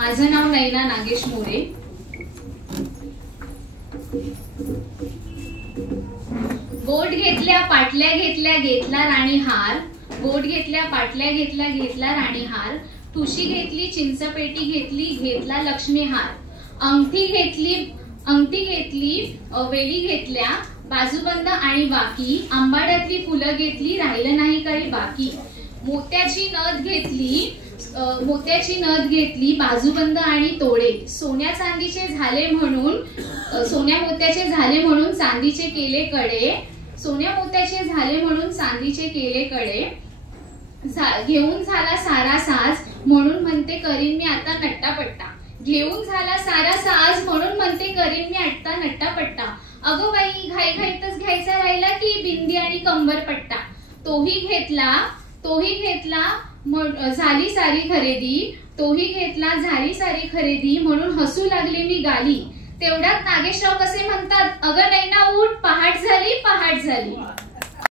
माझं नाव नैना नागेश मोरे। गोट घेतल्या पाटल्या घेतल्या घेतला राणी हार, गोट घेतल्या पाटल्या घेतल्या घेतला राणी हार, ठुशी घेतली चिंचपेटी घेतली घेतला लक्ष्मी हार, अंगठी घेतली वेली घेतल्या बाजूबंद आणि बाकी, आंबाड्यातली फुलं घेतली राहिलं नाही काही बाकी, मोत्याची नथ घेतली बाजूबंद आणि तोडे, सोन्या मोत्याचे झाले म्हणून चांदीचे केले कडे, सोन्या मोत्याचे झाले म्हणून चांदीचे केले कडे, घेऊन झाला सारा साज म्हणून म्हणते करीन मी आता नट्टापट्टा, घेऊन झाला सारा साज म्हणून म्हणते करीन मी आता नट्टापट्टा, अगो बाई घाईघाईतच घ्यायचा राहिला की बिंदी आणि कंबरपट्टा, तोही घेतला झाली सारी खरेदी म्हणून हसू लागले मी गाली, तेवढ्यात नागेशराव कसे म्हणतात, अगं नैना उठ